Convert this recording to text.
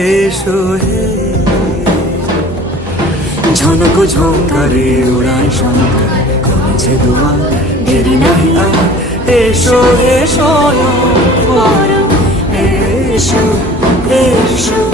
এসো হে ঝনক ঝঙ্কারে উড়ায় শঙ্কা করেছে দোয়া দেরি নাহি আর এসো এসো এসো এসো